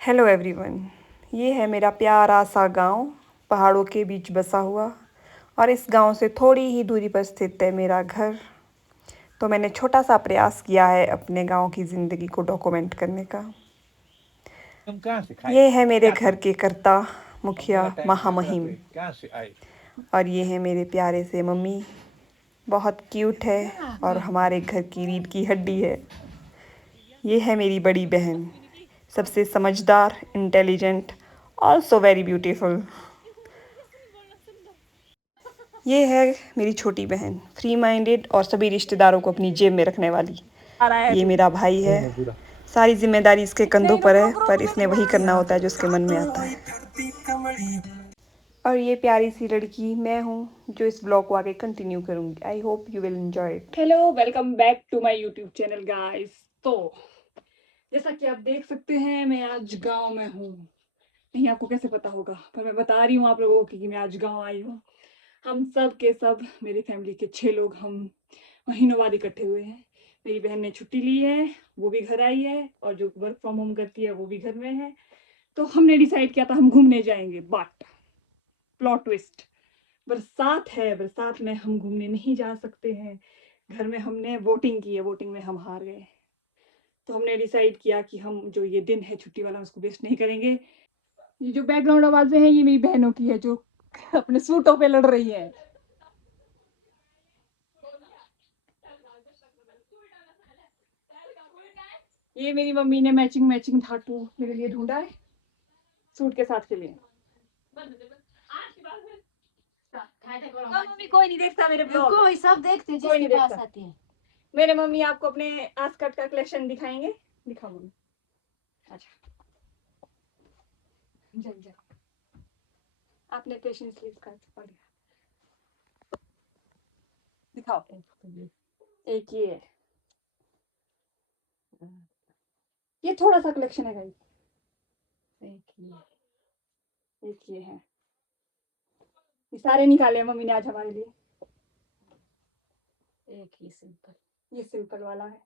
Hello everyone. ये है मेरा प्यारा सा गांव, पहाड़ों के बीच बसा हुआ। और इस गांव से थोड़ी ही दूरी पर स्थित है मेरा घर। तो मैंने छोटा सा प्रयास किया है अपने गांव की ज़िंदगी को डॉक्यूमेंट करने का। तुम कहाँ से खाए? ये है मेरे क्या घर तुम के कर्ता मेरा मुखिया टाइम बीत रहा महामहिम। तो कहाँ से आए? और ये है मेरे प्यारे से मम्मी, बहुत क्यूट है और हमारे घर की रीढ़ की हड्डी है। ये है मेरी बड़ी बहन, सबसे समझदार, इंटेलिजेंट, ऑल्सो वेरी ब्यूटीफुल। ये है मेरी छोटी बहन, फ्री माइंडेड और सभी रिश्तेदारों को अपनी जेब में रखने वाली। ये मेरा भाई है, सारी जिम्मेदारी इसके कंधों पर है, पर इसने वही करना होता है जो उसके मन में आता है। और ये प्यारी सी लड़की मैं हूँ, जो इस ब्लॉग को आगे कंटिन्यू करूँगी। I hope you will enjoy it. Hello, welcome back to my YouTube channel guys. तो जैसा कि आप देख सकते हैं, मैं आज गांव में हूँ। नहीं, आपको कैसे पता होगा, पर मैं बता रही हूँ आप लोगों को कि मैं आज गांव आई हूँ। हम सब के सब, मेरी फैमिली के 6 लोग, हम महीनों बाद इकट्ठे हुए हैं। मेरी बहन ने छुट्टी ली है, वो भी घर आई है, और जो वर्क फ्रॉम होम करती है वो भी घर में है। तो हमने डिसाइड किया था हम घूमने जाएंगे, बट प्लॉट ट्विस्ट, बरसात है, बरसात में हम घूमने नहीं जा सकते हैं। घर में हमने वोटिंग की है, वोटिंग में हम हार गए। तो हमने डिसाइड किया कि हम जो ये दिन है छुट्टी वाला, उसको वेस्ट नहीं करेंगे। ये जो बैकग्राउंड आवाजें हैं, ये मेरी बहनों की है जो अपने सूटों पे लड़ रही है। ये मेरी मम्मी ने मैचिंग मैचिंग धातु मेरे लिए ढूंढा है सूट के साथ के लिए। मम्मी कोई नहीं देखता मेरे ब्लॉग, कोई सब देखते कोई नहीं जिसके पास देखता। आते हैं। मेरे मम्मी आपको अपने आस्कट का कलेक्शन दिखाएंगे। दिखाओ मम्मी। अच्छा, जल जल आपने पेशेंसली इसका पढ़ लिया। दिखाओ। एक ये है, ये थोड़ा सा कलेक्शन है गाइस। एक ये है, ये सारे निकाले मम्मी ने आज हमारे लिए। एक ही सिंपल, ये सिंपल वाला है।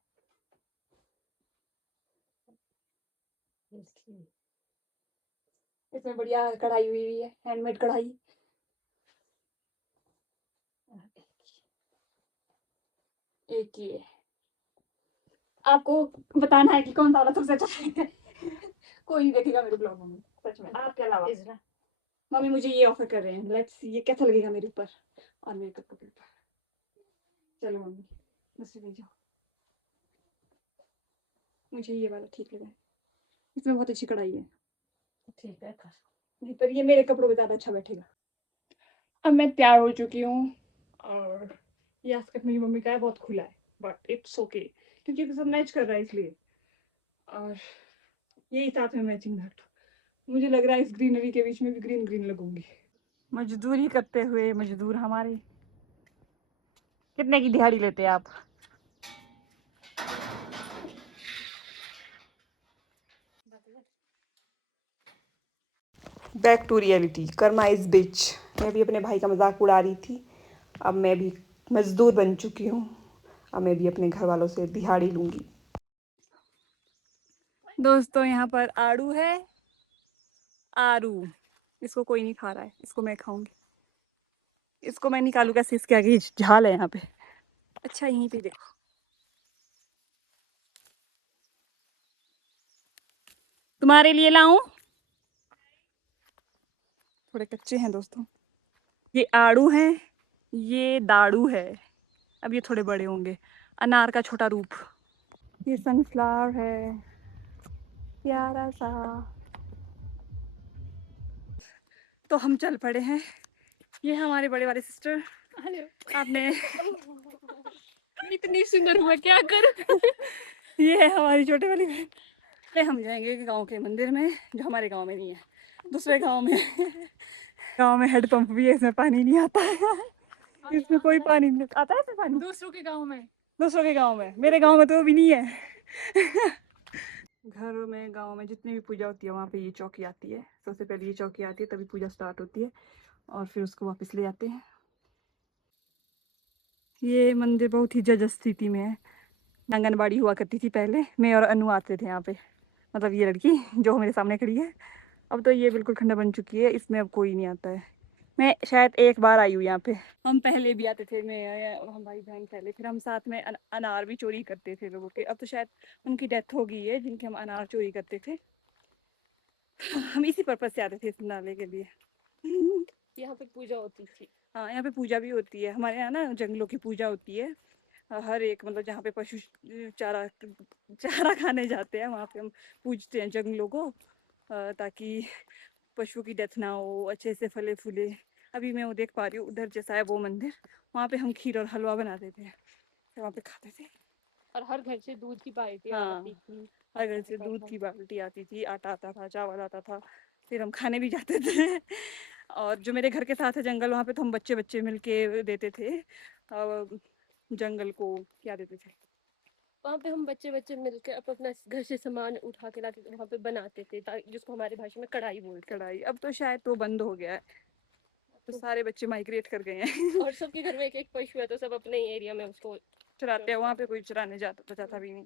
इसमें बढ़िया कढ़ाई हुई हुई है, हैंडमेड कढ़ाई। एक ये है, आपको बताना है कि कौन सा वाला सबसे अच्छा है। कोई नहीं देखेगा मेरे ब्लॉग में, सच में, आपके अलावा। मम्मी मुझे ये ऑफर कर रहे हैं, लेट्स सी ये कैसा लगेगा मेरे ऊपर और मेरे कपड़ों के ऊपर। चलो मम्मी, मुझसे ले जाओ। मुझे ये वाला ठीक लगा, इसमें बहुत अच्छी कढ़ाई है। ठीक है कर। नहीं, पर ये मेरे कपड़ों पे ज्यादा अच्छा बैठेगा। अब मैं तैयार हो चुकी हूँ, और ये आस्कट मेरी मम्मी का है, बहुत खुला है, बट इट्स ओके क्योंकि सब मैच कर रहा है इसलिए। और यही साथ में मैचिंग घाट, मुझे लग रहा है इस ग्रीनरी के बीच में भी ग्रीन ग्रीन लगूंगी। मजदूरी करते हुए मजदूर हमारे, कितने की दिहाड़ी लेते हैं आप? Back to reality, karma is bitch. मैं भी अपने भाई का मजाक उड़ा रही थी। अब मैं भी मजदूर बन चुकी हूँ। अब मैं भी अपने घर वालों से दिहाड़ी लूँगी। दोस्तों, यहाँ पर आड़ू है, आड़ू। इसको कोई नहीं खा रहा है, इसको मैं खाऊंगी। इसको मैं निकालू कैसे, इसके आगे झाल है यहाँ पे। अच्छा, यहीं पे देखो, तुम्हारे लिए लाऊं। थोड़े कच्चे हैं दोस्तों। ये आड़ू है, ये दाड़ू है। अब ये थोड़े बड़े होंगे, अनार का छोटा रूप। ये सनफ्लावर है, प्यारा सा। तो हम चल पड़े हैं। ये हमारे बड़े वाले सिस्टर। आपने इतनी सुंदर हुआ, क्या कर। ये है हमारी छोटे वाली बहन। ये हम जाएंगे गांव के मंदिर में, जो हमारे गांव में नहीं है, दूसरे गांव में। गांव में हेड पंप भी है, इसमें पानी नहीं आता है। इसमें कोई पानी नहीं आता है, इसमें पानी दूसरों के गांव में, दूसरों के गांव में। मेरे गांव में तो भी नहीं है। घरों में, गांव में जितनी भी पूजा होती है, वहाँ पे ये चौकी आती है। सबसे पहले ये चौकी आती है, तभी पूजा स्टार्ट होती है, और फिर उसको वापस ले आते हैं। ये मंदिर बहुत ही जज स्थिति में है। आंगनबाड़ी हुआ करती थी पहले, मैं और अनु आते थे यहाँ पे। मतलब ये लड़की जो मेरे सामने खड़ी है। अब तो ये बिल्कुल खंडा बन चुकी है, इसमें अब कोई नहीं आता है। मैं शायद एक बार आई हूँ यहाँ पे। हम पहले भी आते थे, मैं हम भाई बहन पहले, फिर हम साथ में अनार भी चोरी करते थे लोगों के। अब तो शायद उनकी डेथ हो गई है जिनके हम अनार चोरी करते थे। हम इसी पर्पज से आते थे इस नाले के लिए। यहाँ पे पूजा होती थी। हाँ, यहाँ पे पूजा भी होती है। हमारे यहाँ ना जंगलों की पूजा होती है। हर एक मतलब जहाँ पे पशु चारा चारा खाने जाते हैं वहाँ पे हम पूजते हैं जंगलों को, ताकि पशु की डेथ ना हो, अच्छे से फले फूले। अभी मैं वो देख पा रही हूँ उधर जैसा है वो मंदिर, वहाँ पे हम खीर और हलवा बनाते थे, फिर वहाँ पे खाते थे। और हर घर से दूध की बाल्टी हाँ, आती थी। हर घर से दूध की बाल्टी आती थी, आटा आता था, चावल आता था, फिर हम खाने भी जाते थे। और जो मेरे घर के साथ है जंगल, वहाँ पे तो हम बच्चे बच्चे मिलके देते थे जंगल को, क्या देते थे, वहाँ पे हम बच्चे बच्चे मिलकर अपना घर से सामान उठा के लाके वहाँ पे बनाते थे, जिसको हमारी भाषा में कढ़ाई बोलते कढ़ाई। अब तो शायद वो बंद हो गया है, तो हैं। सारे बच्चे माइग्रेट कर गए हैं। और सबके घर में एक एक पशु है, तो सब अपने एरिया में उसको चुराते हैं, वहाँ पे कोई चुराने जाता भी नहीं।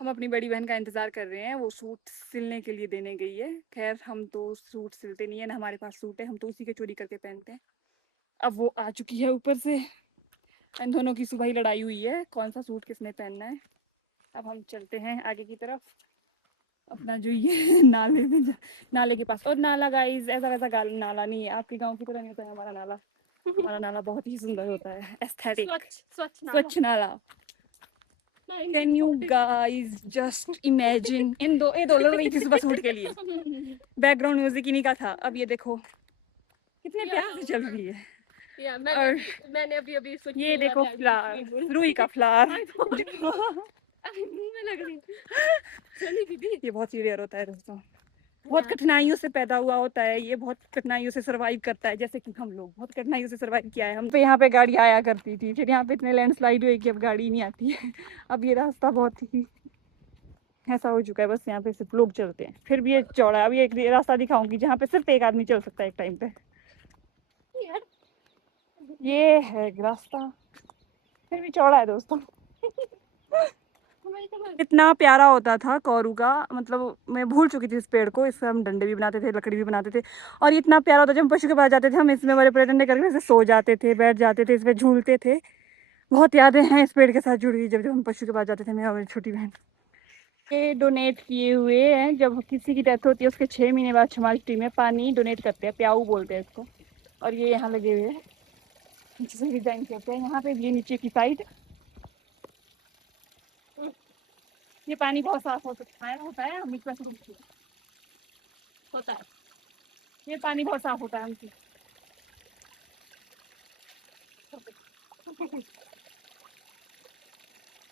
हम अपनी बड़ी बहन का इंतजार कर रहे हैं, वो सूट सिलने के लिए देने गई है। खैर हम तो सूट सिलते नहीं है ना, हमारे पास सूट है, हम तो उसी के चोरी करके पहनते हैं। अब वो आ चुकी है ऊपर से, इन दोनों की सुबह ही लड़ाई हुई है कौन सा सूट किसने पहनना है। अब हम चलते हैं आगे की तरफ, अपना जो ये नाले के पास। और नाला गाइस ऐसा वैसा नाला नहीं है, आपके गाँव की तरह नहीं होता है हमारा नाला। हमारा नाला बहुत ही सुंदर होता है, एस्थेटिक, स्वच्छ नाला। Can you guys just imagine, ये दो लड़ रही थी सुबह सूट के लिए, बैकग्राउंड म्यूजिक इन्हीं का था। अब ये देखो कितने प्यार से चल रही है। और मैंने अभी अभी ये देखो फ्लावर, रुई का फ्लावर। ये बहुत सीरियर होता है दोस्तों, बहुत कठिनाइयों से पैदा हुआ होता है ये, बहुत कठिनाइयों से सरवाइव करता है, जैसे कि हम लोग बहुत कठिनाइयों से सरवाइव किया है। हम पे यहाँ पे गाड़ी आया करती थी, फिर यहाँ पे इतने लैंडस्लाइड हुए कि अब गाड़ी नहीं आती है। अब ये रास्ता बहुत ही ऐसा हो चुका है, बस यहाँ पे सिर्फ लोग चलते हैं। फिर भी ये चौड़ा है। अभी एक रास्ता दिखाऊंगी जहाँ पे सिर्फ एक आदमी चल सकता है एक टाइम पे। ये है रास्ता, फिर भी चौड़ा है दोस्तों। इतना प्यारा होता था कौरू का, मतलब मैं भूल चुकी थी इस पेड़ को। इससे हम डंडे भी बनाते थे, लकड़ी भी बनाते थे, और ये इतना प्यारा होता। जब हम पशु के पास जाते थे, हम इसमें बड़े बड़े डंडे करके सो जाते थे, बैठ जाते थे, इसमें झूलते थे। बहुत यादें हैं इस पेड़ के साथ जुड़ी हुई, जब जब हम पशु के पास जाते थे, मैं और मेरी छोटी बहन। ये डोनेट किए हुए हैं, जब किसी की डेथ होती है उसके 6 महीने बाद हमारी टीम में पानी डोनेट करते हैं, प्याऊ बोलते हैं इसको। और ये यहाँ लगे हुए हैं, जिसे डिजाइन करते हैं। यहाँ पे ये नीचे की साइड ये पानी बहुत साफ होता है हम इसमें से होता है, ये पानी बहुत साफ होता है हमसे।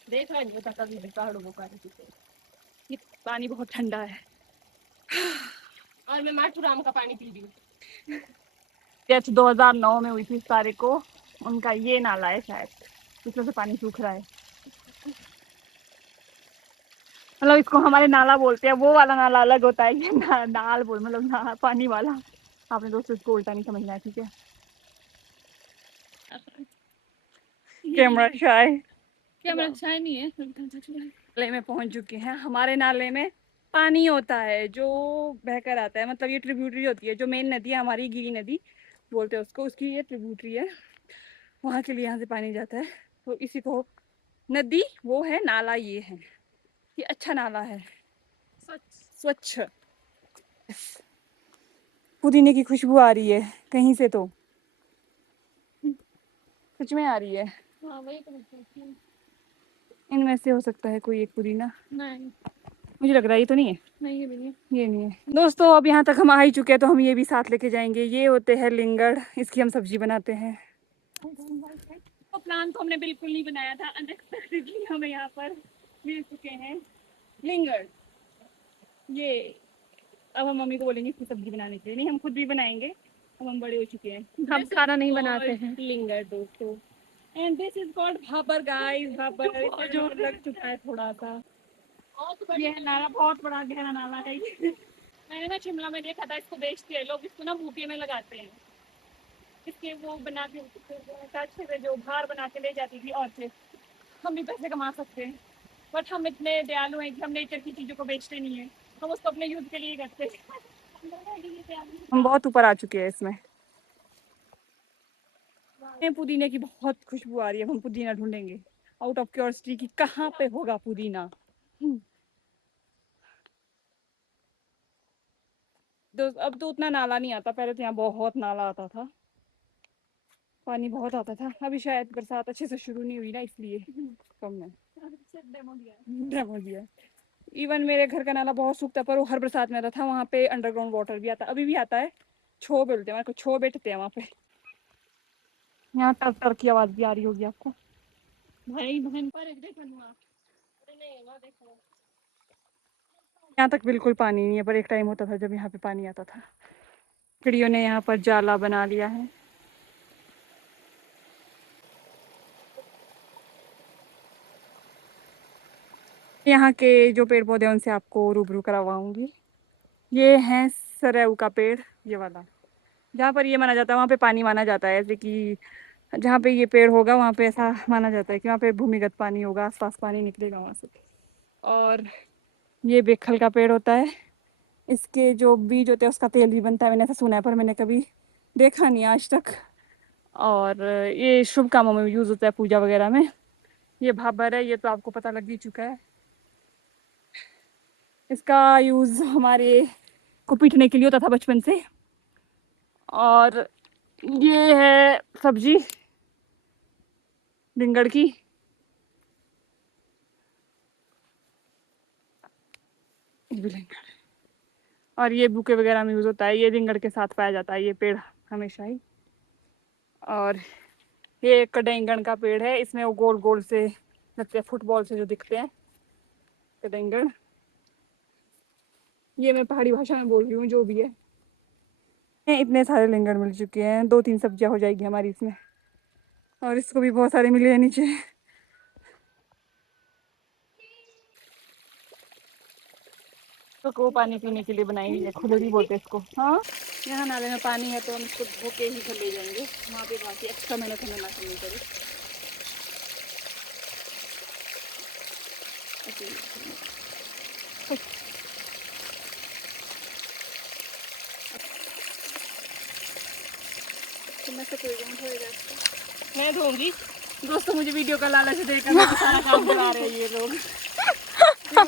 देख रहे नहीं होता कभी भी पहाड़ों को पानी पीते, ये पानी बहुत ठंडा है। और मैं माथुराम का पानी पी रही हूँ। डेथ 2009 में हुई थी इस तारीख को। उनका ये नाला है शायद, जिसमें से पानी सूख रहा है। मतलब इसको हमारे नाला बोलते हैं, वो वाला नाला अलग होता है, ये नाल बोल मतलब पानी वाला। आपने दोस्तों इसको उल्टा नहीं समझना है, ठीक है। कैमरा शाय नहीं है। नाले में पहुंच चुके हैं। हमारे नाले में पानी होता है जो बहकर आता है, मतलब ये ट्रिब्यूटरी होती है। जो मेन नदी है हमारी, गिरी नदी बोलते हैं उसको, उसकी ये ट्रिब्यूटरी है, वहाँ के लिए यहाँ से पानी जाता है। तो इसी को नदी वो है, नाला ये है। ये अच्छा नाला है, स्वच्छ। पुदीने की खुशबू आ रही है कहीं से, तो सच में आ रही है। हाँ वही तो, इनमें से हो सकता है कोई एक पुदीना, नहीं मुझे लग रहा है ये तो नहीं है। नहीं ये भी नहीं। ये नहीं है दोस्तों। अब यहाँ तक हम आ ही चुके हैं, तो हम ये भी साथ लेके जाएंगे। ये होते हैं लिंगड़, इसकी हम सब्जी बनाते हैं। तो प्लान तो हमने बिल्कुल नहीं बनाया था, अनएक्सपेक्टेडली हमें यहाँ पर मिल चुके हैं लिंगड़। ये अब हम मम्मी को बोलेंगे इसकी सब्जी बनाने के लिए, नहीं हम खुद भी बनाएंगे, अब हम बड़े हो चुके हैं। हम खाना नहीं बनाते हैं। लिंगड़ दोस्तों, and this is called Bhabar guys. Bhabar जो लग चुका है थोड़ा सा। ये नाला बहुत बड़ा गहरा नाला है। मैंने ना शिमला में देखा था, इसको बेचते हैं लोग, इसको ना बूटे में लगाते हैं। इसके वो बना के जो भार बना के ले जाती थी औरतें, हम भी पैसे कमा सकते हैं। बट हम इतने दयालु हैं कि हम नेचर की चीजों को बेचते नहीं है, हम उसको अपने यूज के लिए करते हैं। हम बहुत ऊपर आ चुके हैं इसमें। पुदीने की बहुत खुशबू आ रही है, हम पुदीना ढूंढेंगे आउट ऑफ क्यूरियोसिटी कि कहाँ पे होगा पुदीना। अब तो उतना नाला नहीं आता, पहले तो यहाँ बहुत नाला आता था, पानी बहुत आता था। अभी शायद बरसात अच्छे से शुरू नहीं हुई ना, इसलिए कम है। डेमो दिया। इवन मेरे घर का नाला बहुत सूखता, पर वो हर बरसात में आता था। वहाँ पे अंडरग्राउंड वाटर भी आता, अभी भी आता है। छो बोलते हैं, को छो बैठते हैं वहाँ पे। यहाँ टर टर की आवाज भी आ रही होगी आपको। भाई बहन पर यहाँ तक बिल्कुल पानी नहीं है, पर एक टाइम होता था जब यहाँ पे पानी आता था। चिड़ियों ने यहाँ पर जाला बना लिया है। यहाँ के जो पेड़ पौधे हैं उनसे आपको रूबरू करवाऊंगी। ये है सरेऊ का पेड़, ये वाला। जहाँ पर ये माना जाता है वहाँ पे पानी माना जाता है, जैसे कि जहाँ पे ये पेड़ होगा वहाँ पे ऐसा माना जाता है कि वहाँ पे भूमिगत पानी होगा, आसपास पानी निकलेगा वहाँ से। और ये बेखल का पेड़ होता है, इसके जो बीज होते हैं उसका तेल भी बनता है, मैंने ऐसा सुना है, पर मैंने कभी देखा नहीं आज तक। और ये शुभ कामों में यूज़ होता है, पूजा वगैरह में। ये भाबर है, ये तो आपको पता लग ही चुका है। इसका यूज़ हमारे को पीटने के लिए होता था बचपन से। और ये है सब्जी रिंगड़ की। और ये बुके वगैरह में यूज़ होता है, ये रिंगड़ के साथ पाया जाता है ये पेड़ हमेशा ही। और ये कडेंगन का पेड़ है, इसमें वो गोल गोल से लगते हैं, फुटबॉल से जो दिखते हैं, कडेंगन। ये मैं पहाड़ी भाषा में बोल रही हूँ, जो भी है। इतने सारे लिंगन मिल चुके हैं, 2-3 सब्जियां हो जाएगी हमारी इसमें। और इसको भी बहुत सारे मिले हैं नीचे। तो को पानी पीने के लिए बनाई हुई है, खुलड़ी बोलते हैं इसको। हाँ, यहाँ नाले में पानी है तो हम इसको धो के ही घर ले जाएंगे, वहाँ पे बाकी एक्स्ट्रा मेहनत हमें ना करनी पड़े। मैं धोऊंगी दोस्तों, मुझे वीडियो का लालच देकर मेरा सारा काम करा रहे हैं ये लोग।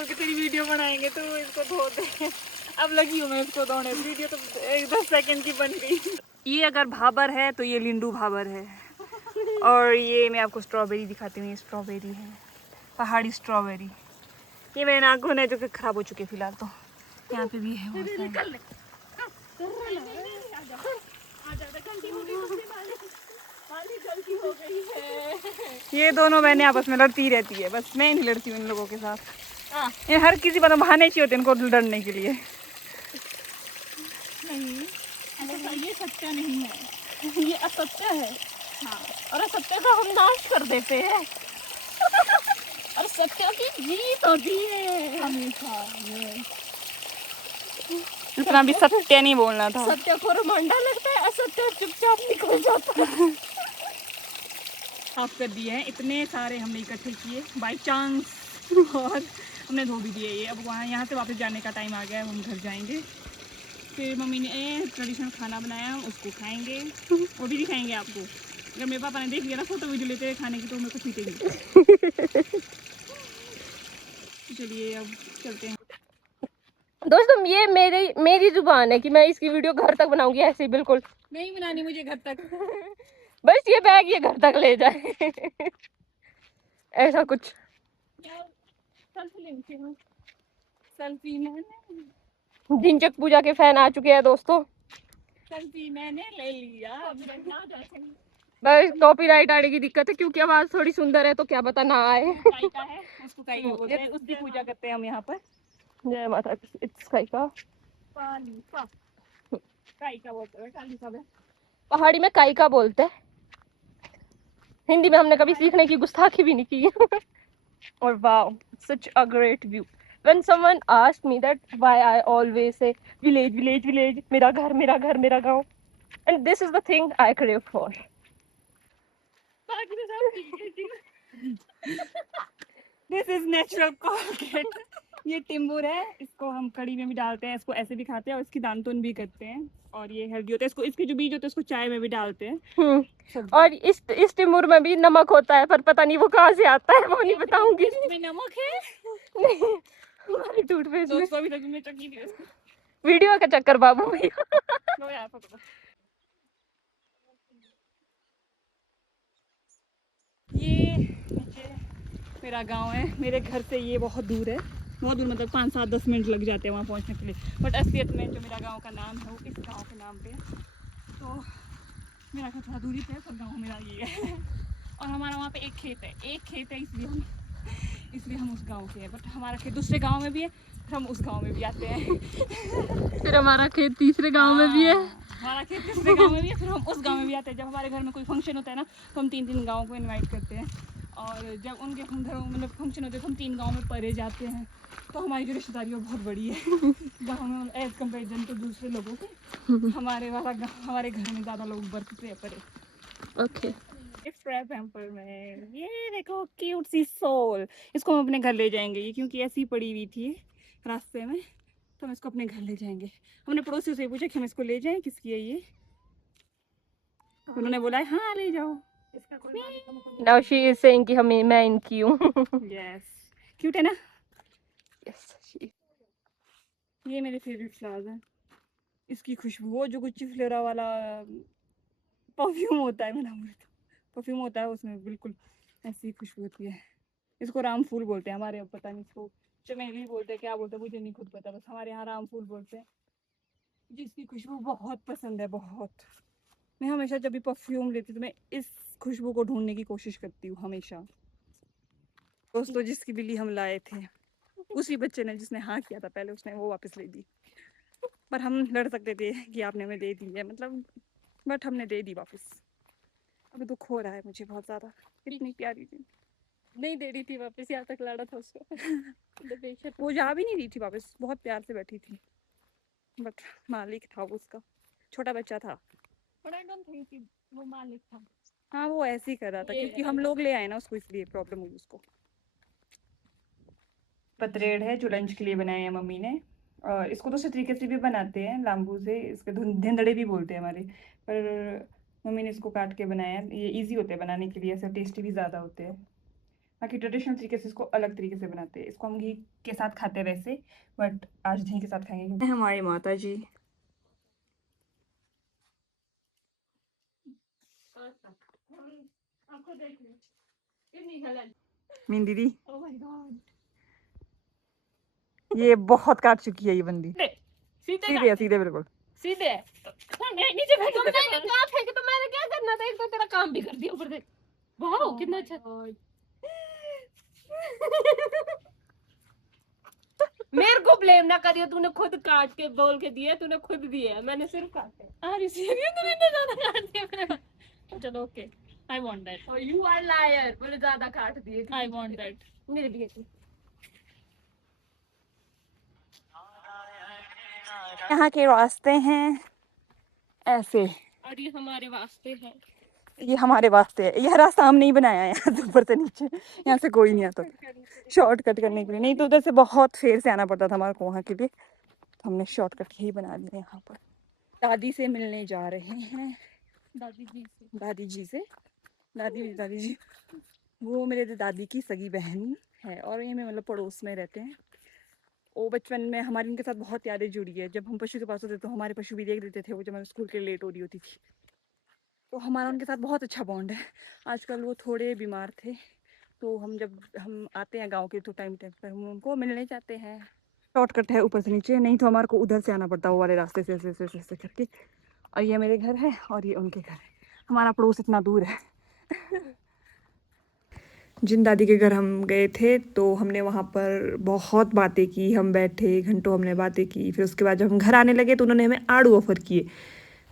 तेरी वीडियो बनाएंगे तो इसको धो दे। अब लगी हूँ मैं इसको धोने, वीडियो तो 10 सेकंड की बन गई। ये अगर भाबर है तो ये लिंडू भाबर है। और ये मैं आपको स्ट्रॉबेरी दिखाती हूँ, ये स्ट्रॉबेरी है, पहाड़ी स्ट्रॉबेरी। ये मेरे नाखून है जो कि खराब हो चुके फिलहाल, तो यहाँ पे भी है। ये दोनों बहनें आपस में लड़ती रहती है, बस मैं नहीं लड़ती हूँ इन लोगों के साथ। ये हर किसी पर बहाने चाहिए होते हैं इनको लड़ने के लिए। नहीं, ये सत्य नहीं है, ये असत्य है। हाँ, और असत्य का हम नाश कर देते हैं। और सत्य की जीत होती है हमेशा। इतना भी सत्य नहीं बोलना था। सत्य को रोमांडा लगता है, असत्य चुपचाप निकल जाता है। साफ कर दिए हैं, इतने सारे हमने इकट्ठे किए बाई चांस, और हमने धो भी दिए ये। अब वहाँ यहाँ से वापस जाने का टाइम आ गया है, हम घर जाएंगे। फिर मम्मी ने ट्रेडिशनल खाना बनाया, उसको खाएंगे, वो भी दिखाएंगे आपको। अगर मेरे पापा ने देख लिया ना फोटो वीडियो लेते हुए खाने की, तो मेरे को पीटेंगे। चलिए अब चलते हैं दोस्तों। ये मेरी जुबान है कि मैं इसकी वीडियो घर तक बनाऊंगी, ऐसे ही बिल्कुल नहीं बनानी मुझे घर तक। बस ये बैग ये घर तक ले जाए। ऐसा कुछ। ढिंचक पूजा के फैन आ चुके हैं दोस्तों। सेल्फी मैंने ले लिया। बस कॉपीराइट आने की दिक्कत है, क्योंकि आवाज थोड़ी सुंदर है तो क्या पता ना आए। काइका है, उसको काइका बोलते हैं, उसकी पूजा करते हैं हम यहाँ पर। जय माता, इट्स काइका। काइका बोलते हैं, कालिका में। पहाड़ी में काइका बोलते हैं, हिंदी में हमने कभी सीखने की गुस्ताखी भी नहीं की। और wow, such a great view. When someone asked me that why I always say village, village, village, मेरा घर, मेरा घर, मेरा गाँव, and this is the thing I crave for. This is natural Colgate. ये टिम्बुर है, इसको हम कड़ी में भी डालते हैं, इसको ऐसे भी खाते हैं और इसकी दानतुन भी करते हैं और ये हेल्दी होता है। इसको इसके जो बीज होते हैं उसको चाय में भी डालते हैं। सब्जी। और इस टिमुर में भी नमक होता है, पर पता नहीं वो कहाँ से आता है, वो नहीं बताऊंगी। इसमें नमक है नहीं, हमारे टूथपेस्ट में दोस्तों, अभी तक मैं चखी नहीं उसको। वीडियो का चक्कर बाबू भैया। लो यार पकड़ो। ये नीचे मेरा गांव है, मेरे घर से ये बहुत दूर है, बहुत दूर मतलब 5-7-10 मिनट लग जाते हैं वहाँ पहुँचने के लिए। बट असलियत में जो मेरा गांव का नाम है वो इस गांव के नाम पे है। तो मेरा घर थोड़ा दूरी पे है, पर गांव मेरा ये है। और हमारा वहाँ पे एक खेत है, इसलिए हम उस गांव के हैं। बट हमारा खेत दूसरे गांव में भी है, फिर हम उस गांव में भी आते हैं। फिर हमारा खेत तीसरे गांव में भी है। हमारा खेत तीसरे गांव में भी है, फिर हम उस गांव में भी आते हैं। जब हमारे घर में कोई फंक्शन होता है ना, तो हम 3-3 गाँव को इन्वाइट करते हैं। और जब उनके हम घरों मतलब फंक्शन होते हैं तो हम 3 गाँव में परे जाते हैं। तो हमारी जो रिश्तेदारी है वो बहुत बड़ी है गाँव में एज कम्पेरिजन तो दूसरे लोगों के। हमारे घर में ज़्यादा लोग बरतते हैं परे। ओके। स्क्रैप हैम्पर में ये देखो क्यूट सी सोल, इसको हम अपने घर ले जाएंगे। ये क्योंकि ऐसी ही पड़ी हुई थी रास्ते में, तो हम इसको अपने घर ले जाएंगे। हमने पड़ोसियों से पूछा कि हम इसको ले जाएं, किसकी है ये, उन्होंने बोला हाँ ले जाओ। नाउ शी इज सेइंग कि मैं इनकी हूँ। यस, क्यूट है ना। यस। ये मेरे फेवरेट फ्लावर्स हैं। इसकी खुशबू, वो जो गुच्ची फ्लोरा वाला परफ्यूम होता है, मैं नाम बोलता हूँ, परफ्यूम होता है उसमें बिल्कुल ऐसी खुशबू होती है। इसको राम फूल बोलते हैं हमारे यहाँ, पता नहीं इसको चमेली बोलते हैं, क्या बोलते हैं मुझे नहीं खुद पता, बस हमारे यहाँ राम फूल बोलते हैं। जिसकी खुशबू बहुत पसंद है, बहुत। मैं हमेशा जब भी परफ्यूम लेती हूँ तो मैं इस खुशबू को ढूंढने की कोशिश करती हूँ हमेशा। दोस्तों, जिसकी बिल्ली हम लाए थे, उसी बच्चे ने जिसने हाँ किया था पहले, उसने वो वापस ले दी। पर हम लड़ सकते थे कि आपने हमें दे दी है, मतलब, बट हमने दे दी वापस। अभी दुख हो रहा है मुझे बहुत ज़्यादा, इतनी प्यारी थी। नहीं दे रही थी वापस, यहाँ तक लड़ा था उसको। वो जा भी नहीं रही थी वापस, बहुत प्यार से बैठी थी, बट मालिक था वो, उसका छोटा बच्चा था। But I don't think कि वो मालिक था। हाँ, वो ऐसे ही कर रहा था ये क्योंकि है। हम लोग ले आए ना उसको, इसलिए प्रॉब्लम हुई उसको। पतरेड़ है जो लंच के लिए बनाए हैं मम्मी ने। और इसको दूसरे तरीके से भी बनाते हैं, लाम्बू से, इसके धिंदड़े भी बोलते हैं हमारे, पर मम्मी ने इसको काट के बनाया है। ये इजी होते हैं बनाने के लिए, ऐसे टेस्टी भी ज़्यादा होते हैं। बाकी ट्रेडिशनल तरीके से इसको अलग तरीके से बनाते हैं। इसको हम घी के साथ खाते हैं वैसे, बट आज दही के साथ खाएंगे। हमारी माता जी आपको देख लो कितनी हलन। मीन दीदी, Oh my God। ये बहुत काट चुकी है ये बंदी। सीधे सीधे है, सीधे बिल्कुल। सीधे। नीचे फेंक, मैंने कहा फेंक, तो मैंने क्या करना था, एक तो तेरा काम भी कर दिया ऊपर से। वाह कितना अच्छा। मेरे को ब्लेम ना करियो, तूने खुद काट के बोल के दिया, तूने खुद दिया, मैंने सिर्फ काटे। अरे सीरियस, तूने इतना ज्यादा काट दिया मेरे पास। चलो ओके, आई वांट दैट। और यू आर लायर, बोले ज्यादा काट दिए। आई वांट दैट, मेरे लिए। यहाँ के रास्ते हैं ऐसे, और ये हमारे वास्ते है। ये हमारे वास्ते है। यह रास्ता हम नहीं बनाया है, यहाँ से ऊपर से नीचे, यहाँ से कोई नहीं आता शॉर्टकट करने के लिए, नहीं तो उधर से बहुत फेर से आना पड़ता था हमारे को वहाँ के लिए। तो हमने शॉर्टकट ही बना लिया यहाँ पर। दादी से मिलने जा रहे हैं, दादी जी से। दादी जी वो मेरे दादी की सगी बहन है, और ये मैं मतलब पड़ोस में रहते हैं। वो बचपन में हमारी उनके साथ बहुत यादें जुड़ी है। जब हम पशु के पास होते तो हमारे पशु भी देख देते थे वो, जब मैं स्कूल के लिए लेट हो रही होती थी। तो हमारा उनके साथ बहुत अच्छा बॉन्ड है। आजकल वो थोड़े बीमार थे, तो जब हम आते हैं गांव के, तो टाइम पर हम उनको मिलने जाते हैं। शॉर्टकट है ऊपर से नीचे, नहीं तो हमारे को उधर से आना पड़ता वो वाले रास्ते से, ऐसे करके। और ये मेरे घर है और ये उनके घर है, हमारा पड़ोस इतना दूर है। जिन दादी के घर हम गए थे तो हमने वहाँ पर बहुत बातें की, हम बैठे घंटों हमने बातें की। फिर उसके बाद जब हम घर आने लगे तो उन्होंने हमें आड़ू ऑफ़र किए,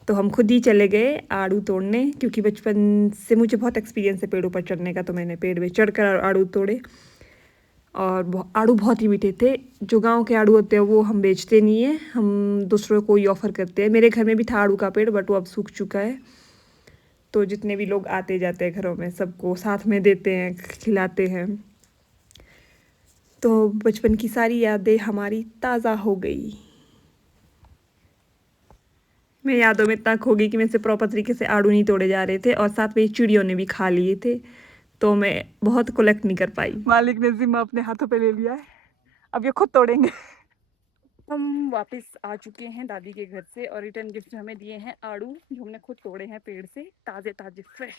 तो हम खुद ही चले गए आड़ू तोड़ने, क्योंकि बचपन से मुझे बहुत एक्सपीरियंस है पेड़ों पर चढ़ने का। तो मैंने पेड़ पे चढ़कर आड़ू तोड़े, और आड़ू बहुत ही मीठे थे। जो गांव के आड़ू होते हैं वो हम बेचते नहीं हैं, हम दूसरों को ही ऑफ़र करते हैं। मेरे घर में भी था आड़ू का पेड़, बट वो अब सूख चुका है। तो जितने भी लोग आते जाते हैं घरों में, सबको साथ में देते हैं, खिलाते हैं। तो बचपन की सारी यादें हमारी ताज़ा हो गई। मैं यादों में इतना खो गई कि मेरे से प्रॉपर तरीके से आड़ू नहीं तोड़े जा रहे थे और साथ में चिड़ियों ने भी खा लिए थे, तो मैं बहुत कलेक्ट नहीं कर पाई। मालिक ने जिम्मा अपने हाथों पे ले लिया है, अब ये खुद तोड़ेंगे। हम वापस आ चुके हैं दादी के घर से और रिटर्न गिफ्ट हमें दिए हैं आड़ू जो हमने खुद तोड़े हैं पेड़ से, ताज़े ताज़े फ्रेश।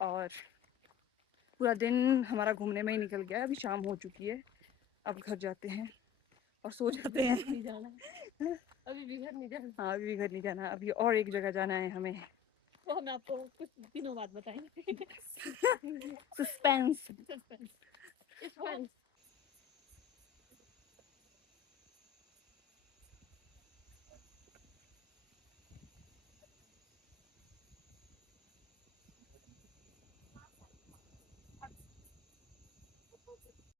और पूरा दिन हमारा घूमने में ही निकल गया, अभी शाम हो चुकी है, अब घर जाते हैं और सो जाते हैं। नहीं जाना, अभी भी घर नहीं जाना। हाँ अभी भी घर नहीं जाना, अभी और एक जगह जाना है हमें। वो हम आपको कुछ दिनों बाद बताएंगे। सस्पेंस। सस्पेंस।